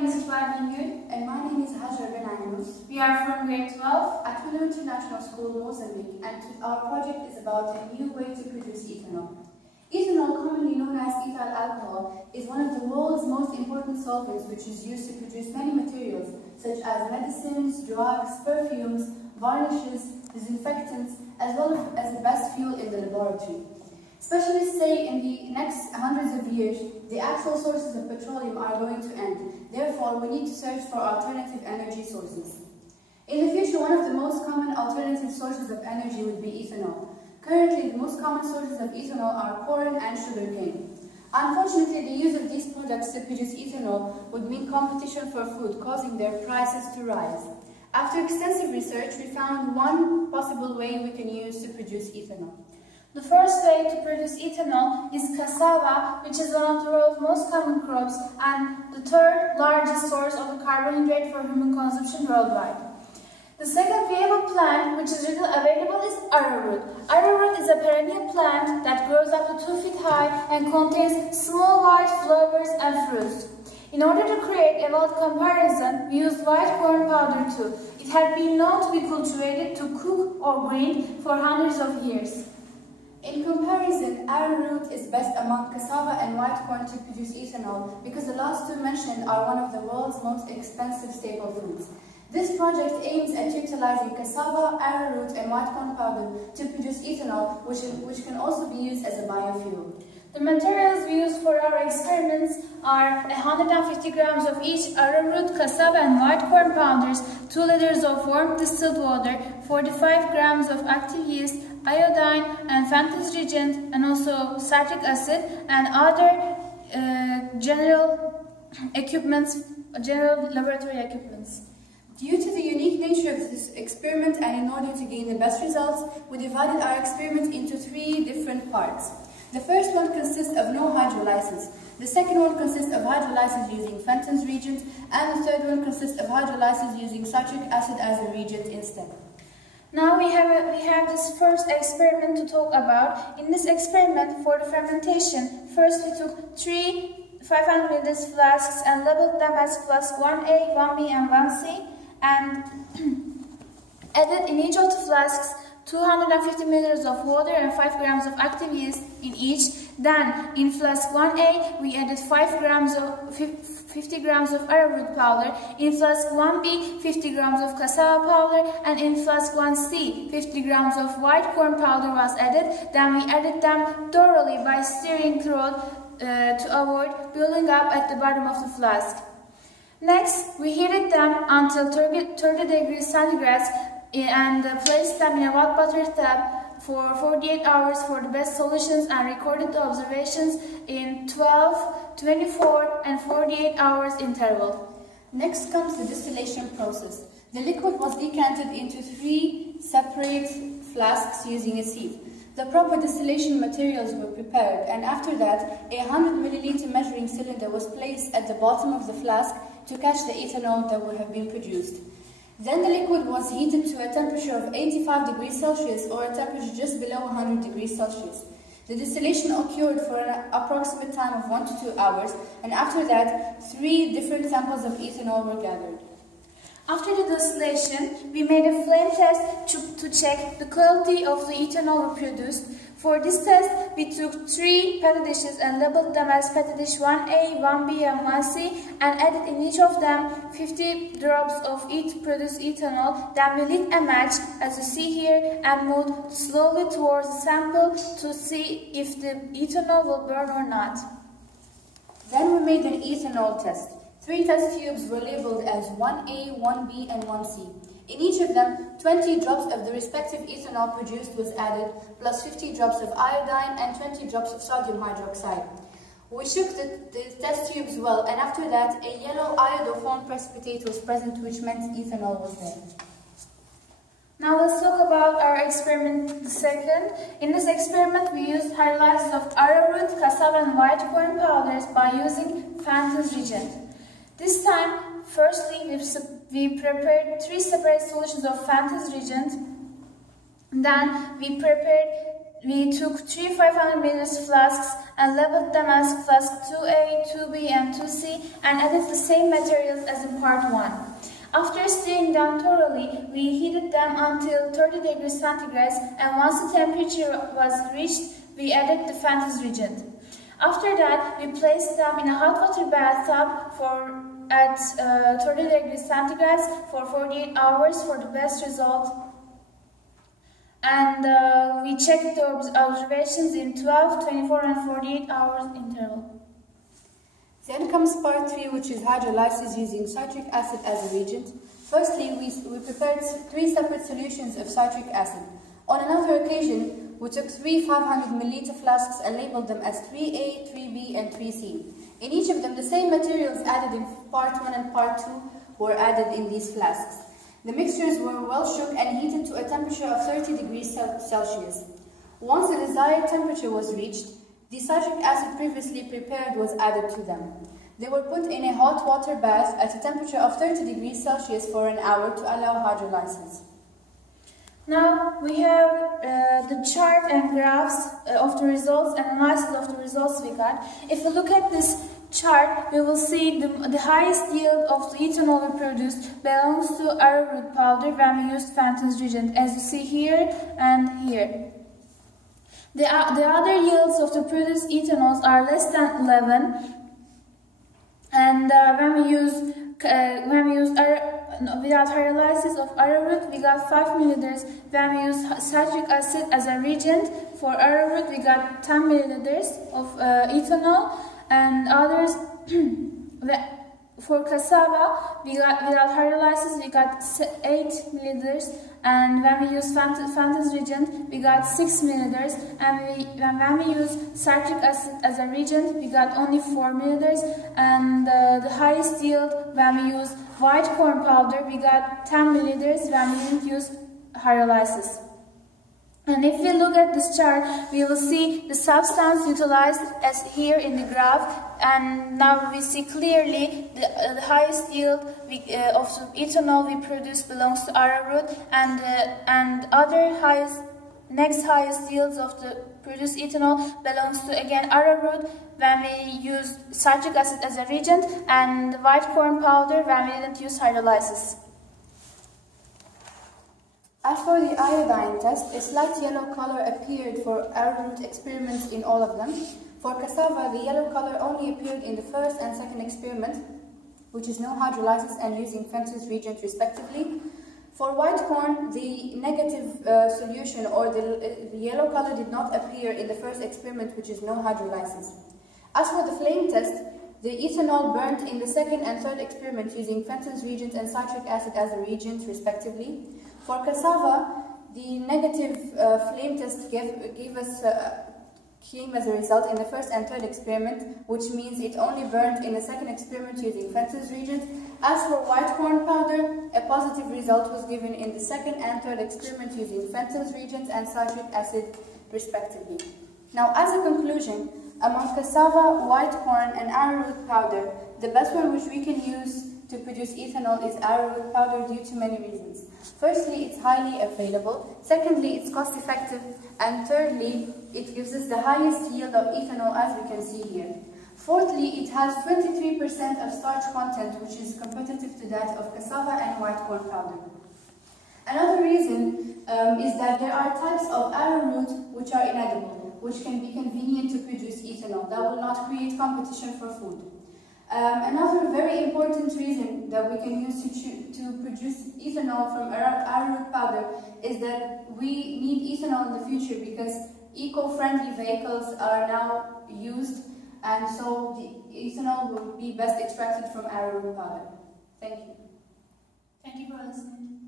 name is Bingül. And my name is Hajar Ben Aynus. We are from grade 12 at Ethanol International School, Mozambique, and our project is about a new way to produce ethanol. Ethanol, commonly known as ethyl alcohol, is one of the world's most important solvents which is used to produce many materials such as medicines, drugs, perfumes, varnishes, disinfectants, as well as the best fuel in the laboratory. Specialists say in the next hundreds of years, the actual sources of petroleum are going to end. Therefore, we need to search for alternative energy sources. In the future, one of the most common alternative sources of energy would be ethanol. Currently, the most common sources of ethanol are corn and sugarcane. Unfortunately, the use of these products to produce ethanol would mean competition for food, causing their prices to rise. After extensive research, we found one possible way we can use to produce ethanol. The first way to produce ethanol is cassava, which is one of the world's most common crops and the third largest source of the carbohydrate for human consumption worldwide. The second viable plant which is readily available is arrowroot. Arrowroot is a perennial plant that grows up to 2 feet high and contains small white flowers and fruits. In order to create a valid comparison, we used white corn powder too. It had been known to be cultivated to cook or grind for hundreds of years. In comparison, arrowroot is best among cassava and white corn to produce ethanol because the last two mentioned are one of the world's most expensive staple foods. This project aims at utilizing cassava, arrowroot and white corn powder to produce ethanol, which can also be used as a biofuel. The materials we used for our experiments are 150 grams of each arrowroot, cassava and white corn powders, 2 liters of warm distilled water, 45 grams of active yeast, iodine and Fenton's reagent, and also citric acid and other general laboratory equipments. Due to the unique nature of this experiment and in order to gain the best results, we divided our experiment into 3 different parts. The first one consists of no hydrolysis. The second one consists of hydrolysis using Fenton's reagent, and the third one consists of hydrolysis using citric acid as a reagent instead. Now we have this first experiment to talk about. In this experiment, for the fermentation, first we took 3 500 ml flasks and labeled them as flask 1A, 1B and 1C, and added in each of the flasks 250 ml of water and 5 grams of active yeast in each. Then, in flask 1A, we added 50 grams of arrowroot powder, in flask 1B, 50 grams of cassava powder, and in flask 1C, 50 grams of white corn powder was added. Then we added them thoroughly by stirring throughout to avoid building up at the bottom of the flask. Next, we heated them until 30 degrees centigrade and placed them in a hot butter tub for 48 hours for the best solutions and recorded the observations in 12, 24 and 48 hours interval. Next comes the distillation process. The liquid was decanted into 3 separate flasks using a sieve. The proper distillation materials were prepared, and after that, a 100 milliliter measuring cylinder was placed at the bottom of the flask to catch the ethanol that would have been produced. Then the liquid was heated to a temperature of 85 degrees Celsius or a temperature just below 100 degrees Celsius. The distillation occurred for an approximate time of 1 to 2 hours, and after that, 3 different samples of ethanol were gathered. After the distillation, we made a flame test to check the quality of the ethanol we produced. For this test, we took 3 petri dishes and labeled them as petri dish 1A, 1B and 1C and added in each of them 50 drops of each produced ethanol. Then we lit a match, as you see here, and moved slowly towards the sample to see if the ethanol will burn or not. Then we made an ethanol test. 3 test tubes were labeled as 1A, 1B and 1C. In each of them, 20 drops of the respective ethanol produced was added, plus 50 drops of iodine and 20 drops of sodium hydroxide. We shook the test tubes well, and after that, a yellow iodoform precipitate was present, which meant ethanol was there. Now let's talk about our experiment the second. In this experiment, we used hydrolysis of arrowroot, cassava and white corn powders by using Fenton's reagent. This time, firstly, we prepared 3 separate solutions of Fenton's reagent. Then we prepared we took three 500 milliliters flasks and labeled them as flask 2A, 2B, and 2C and added the same materials as in part 1. After stirring them thoroughly, we heated them until 30 degrees centigrade, and once the temperature was reached, we added the Fantasy reagent. After that, we placed them in a hot water bathtub at 30 degrees centigrade for 48 hours for the best result. And we checked the observations in 12, 24, and 48 hours interval. Then comes part 3, which is hydrolysis using citric acid as a reagent. Firstly, we prepared 3 separate solutions of citric acid. On another occasion, we took 3 500 milliliter flasks and labeled them as 3A, 3B, and 3C. In each of them, the same materials added in part 1 and part 2 were added in these flasks. The mixtures were well shook and heated to a temperature of 30 degrees Celsius. Once the desired temperature was reached, the citric acid previously prepared was added to them. They were put in a hot water bath at a temperature of 30 degrees Celsius for an hour to allow hydrolysis. Now we have the chart and graphs of the results and analysis of the results we got. If we look at this chart, we will see the highest yield of the ethanol we produced belongs to arrowroot powder when we used Fenton's reagent, as you see here and here. The other yields of the produced ethanols are less than 11, and when we use without hydrolysis of arrowroot, we got 5 milliliters. When we use citric acid as a reagent for arrowroot, we got 10 milliliters of ethanol, and others. For cassava, without hydrolysis, we got 8 milliliters, and when we use Fantasy reagent, we got 6 milliliters, and when we use citric acid as a reagent, we got only 4 milliliters, and the highest yield when we use white corn powder, we got 10 milliliters when we didn't use hydrolysis. And if we look at this chart, we will see the substance utilized as here in the graph, and now we see clearly the highest yield of ethanol we produce belongs to arrowroot, and other next highest yields of the produced ethanol belongs to again arrowroot when we use citric acid as a reagent, and white corn powder when we didn't use hydrolysis. As for the iodine test, a slight yellow color appeared for arrowroot experiments in all of them. For cassava, the yellow color only appeared in the first and second experiment, which is no hydrolysis and using Fenton's reagent respectively. For white corn, the negative solution or the yellow color did not appear in the first experiment, which is no hydrolysis. As for the flame test, the ethanol burnt in the second and third experiment using Fenton's reagent and citric acid as a reagent respectively. For cassava, the negative flame test came as a result in the first and third experiment, which means it only burnt in the second experiment using Fenton's reagent. As for white corn powder, a positive result was given in the second and third experiment using Fenton's reagent and citric acid respectively. Now, as a conclusion, among cassava, white corn, and arrowroot powder, the best one which we can use to produce ethanol is arrowroot powder due to many reasons. Firstly, it's highly available. Secondly, it's cost effective. And thirdly, it gives us the highest yield of ethanol as we can see here. Fourthly, it has 23% of starch content, which is competitive to that of cassava and white corn powder. Another reason is that there are types of arrowroot which are inedible, which can be convenient to produce ethanol. That will not create competition for food. Another very important reason that we can use to produce ethanol from arrowroot powder is that we need ethanol in the future because eco-friendly vehicles are now used, and so the ethanol will be best extracted from arrowroot powder. Thank you. Thank you for listening.